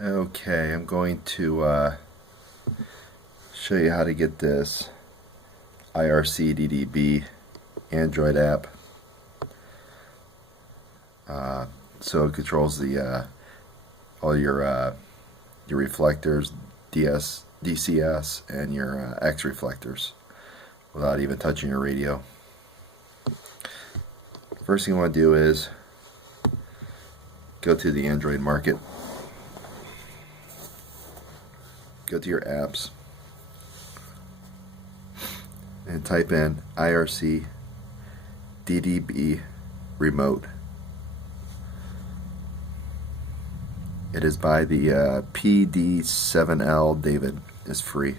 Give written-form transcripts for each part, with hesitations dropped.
Okay, I'm going to show you how to get this ircDDB Android app. So it controls the all your reflectors, DCS, and your X reflectors without even touching your radio. First thing you want to do is go to the Android market. Go to your apps and type in ircDDB remote. It is by the PD7L David. It's free.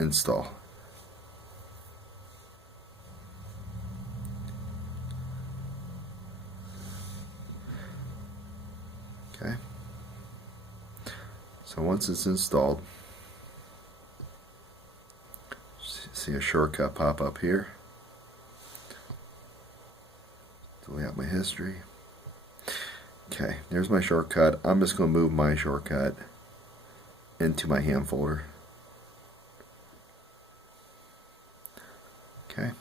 Install. Okay. So once it's installed, see a shortcut pop up here. Delete out my history. Okay, there's my shortcut. I'm just going to move my shortcut into my ham folder. Okay.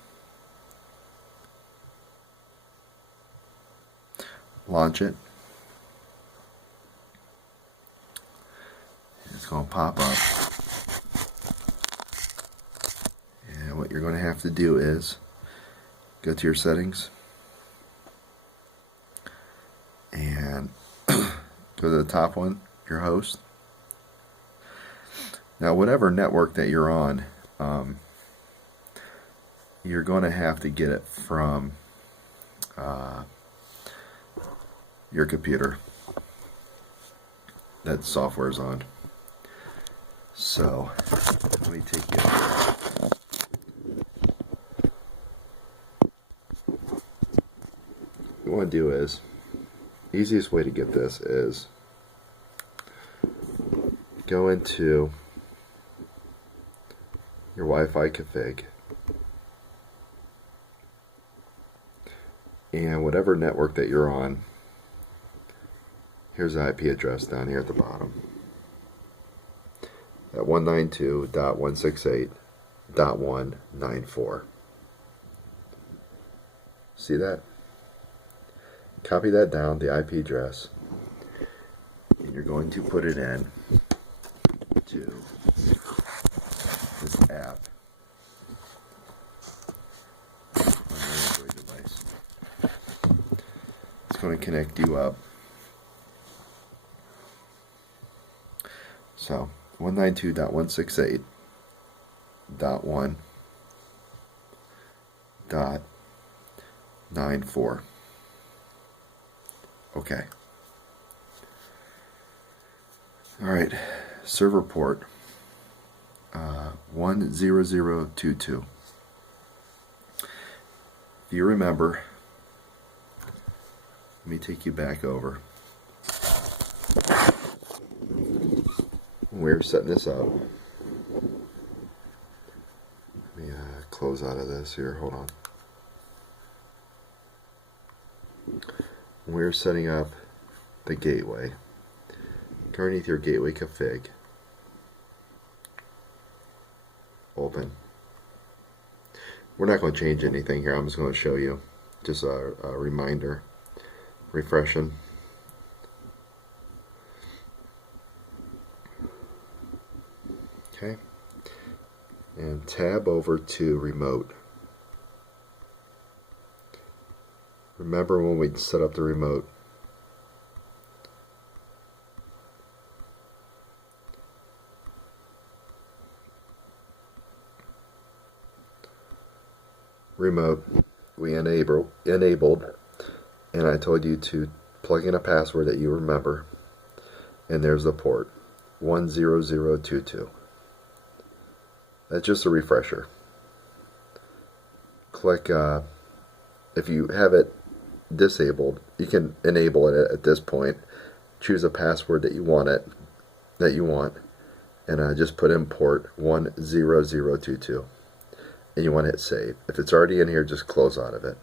Launch it. It's going to pop up. And what you're going to have to do is go to your settings and go to the top one, your host. Now whatever network that you're on, you're going to have to get it from your computer that software is on. So let me take you. What you want to do is, the easiest way to get this is go into your Wi-Fi config, and whatever network that you're on, here's the IP address down here at the bottom at 192.168.194. See that? Copy that down, the IP address, and you're going to put it in to this app on your Android device. It's going to connect you up. So 192.168.1.94. Okay. Alright, server port 10022. If you remember, let me take you back over. We're setting this up. Let me close out of this here. Hold on. We're setting up the gateway. Go underneath your gateway config. Open. We're not going to change anything here. I'm just going to show you. Just a reminder. Refreshing. Okay. And tab over to remote. Remember when we set up the remote, we enabled, and I told you to plug in a password that you remember, and there's the port 10022. That's just a refresher. Click if you have it disabled, you can enable it at this point. Choose a password that you want, and just put in port 10022, and you want to hit save. If it's already in here, just close out of it.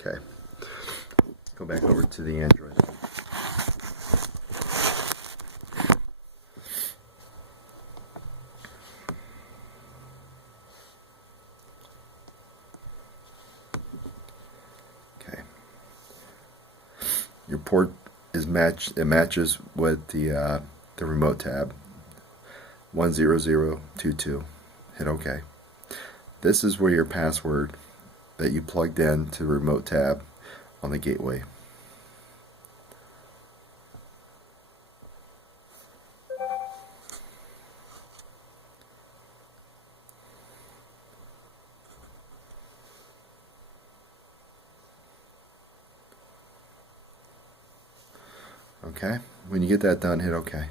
Okay. Go back over to the Android. Okay. Your port is matched. It matches with the remote tab. 10022. Hit OK. This is where your password that you plugged in to the remote tab on the gateway. Okay, when you get that done, hit OK.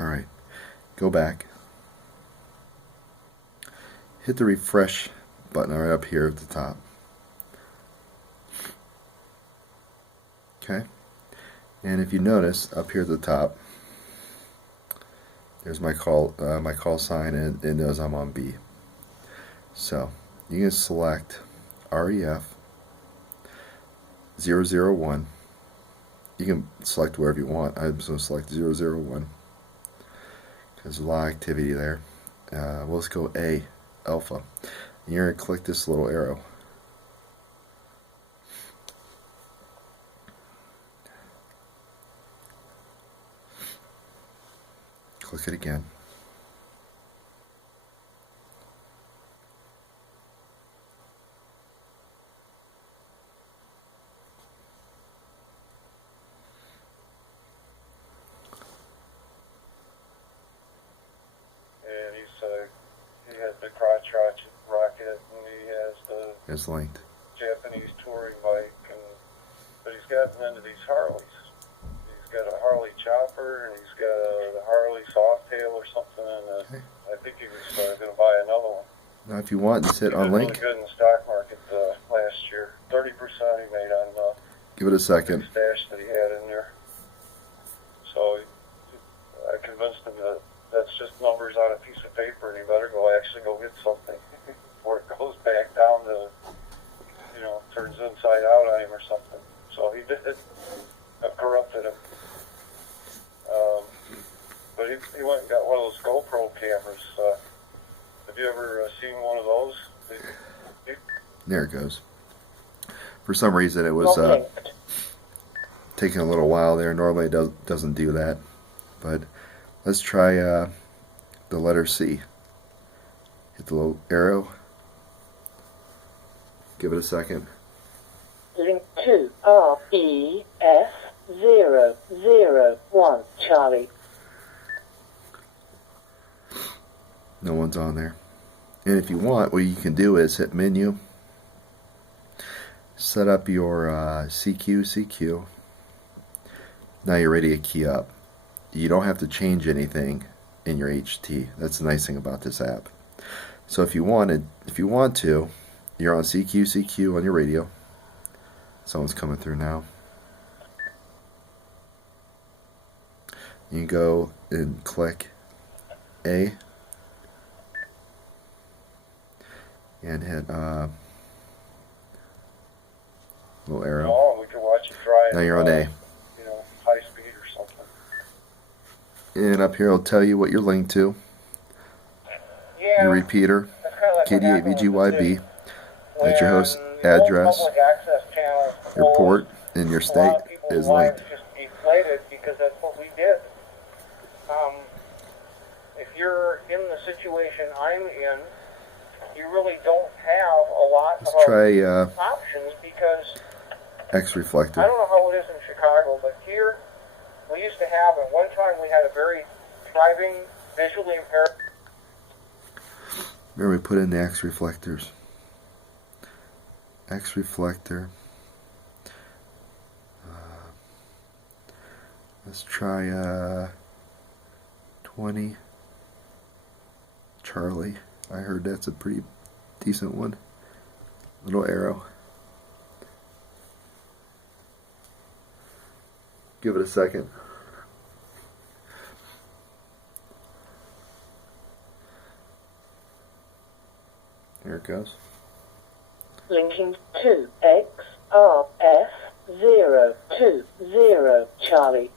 Alright, go back. Hit the refresh button right up here at the top. Okay, and if you notice up here at the top, there's my call sign, and it knows I'm on B. So you can select REF 001. You can select wherever you want. I'm just going to select 001 because there's a lot of activity there. Well, let's go A, alpha. And you're going to click this little arrow. Click it again. He has the crotch rocket, and he has the It's linked. Japanese touring bike, but he's gotten into these Harleys. He's got a Harley chopper, and he's got the Harley Softail or something, and Okay. I think he was going to buy another one. Now if you want, just hit on link. Really good in the stock market last year. 30% he made on Give it a second. the stash that he had in there. So I convinced him that that's just numbers on a piece of paper, and he better actually go get something before it goes back down to, turns inside out on him or something. So he did. I've corrupted him. But he went and got one of those GoPro cameras. Have you ever seen one of those? There it goes. For some reason it was taking a little while there. Normally it doesn't do that. But let's try the letter C. Hit the little arrow. Give it a second. Link to REF 001 Charlie. No one's on there. And if you want, what you can do is hit menu, set up your CQ. Now you're ready to key up. You don't have to change anything in your HT. That's the nice thing about this app. So if you want to, you're on CQ on your radio. Someone's coming through now. You can go and click A and hit little arrow. Oh, we can watch it dry. Now you're on A. High speed or something. And up here it'll tell you what you're linked to. Yeah, Your repeater, that's kind of like KD8VGYB. That's your host address. Your port and your state is linked. Just deflated because that's what we did. If you're in the situation I'm in, you really don't have a lot Let's of try options because X reflector. I don't know how it is in Chicago, but here we used to have, at one time we had a very thriving, visually impaired. Remember we put in the X reflectors. X reflector. Let's try 20 Charlie. I heard that's a pretty decent one. Little arrow. Give it a second. Here it goes. Linking to XRF020 Charlie.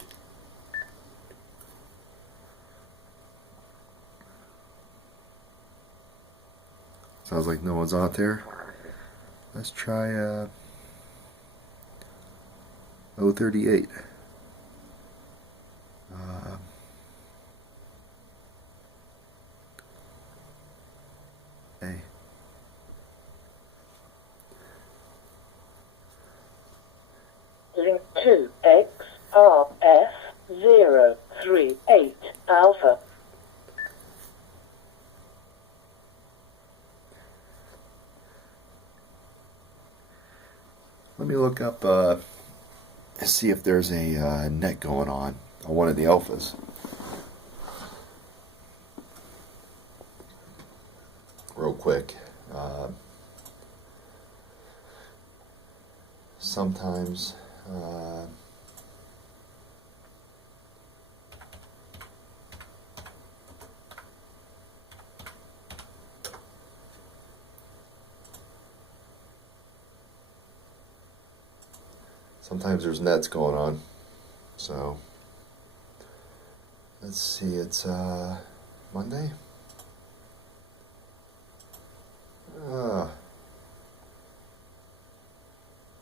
Sounds like no one's out there. Let's try 038. A. Link to XRF038 Alpha. Let me look up, see if there's a net going on one of the alphas. Real quick. Sometimes there's nets going on. So let's see, it's Monday.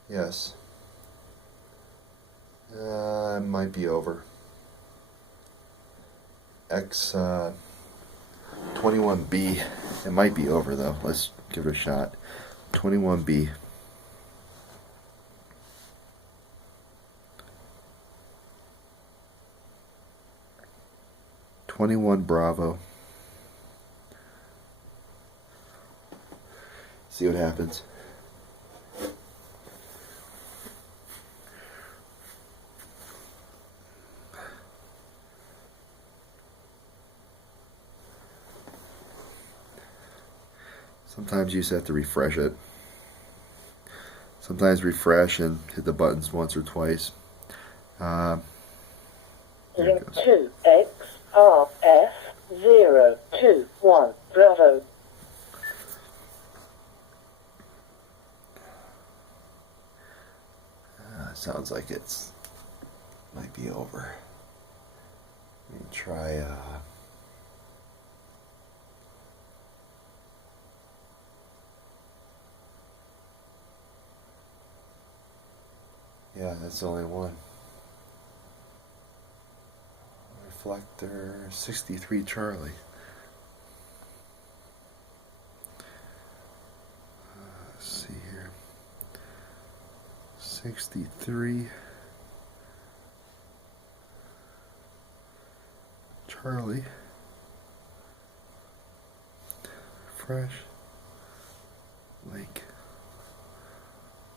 Yes. It might be over. X21B. It might be over though. Let's give it a shot. 21B. Bravo. See what happens. Sometimes you just have to refresh it. Sometimes refresh and hit the buttons once or twice. Link to XRF021 Bravo. Sounds like it's might be over. Let me try yeah, that's the only one. Reflector 63 Charlie. Let's see here. 63 Charlie. Fresh link.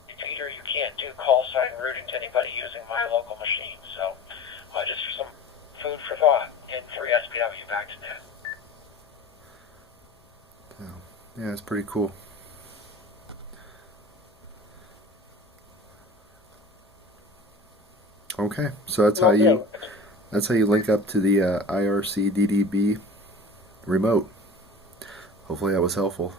Peter, you can't do call sign routing to anybody using my local machine, so just for some food for thought, in 3SPW back to net. Oh, yeah, it's pretty cool. Okay, so that's how you link up to the ircDDB remote. Hopefully that was helpful.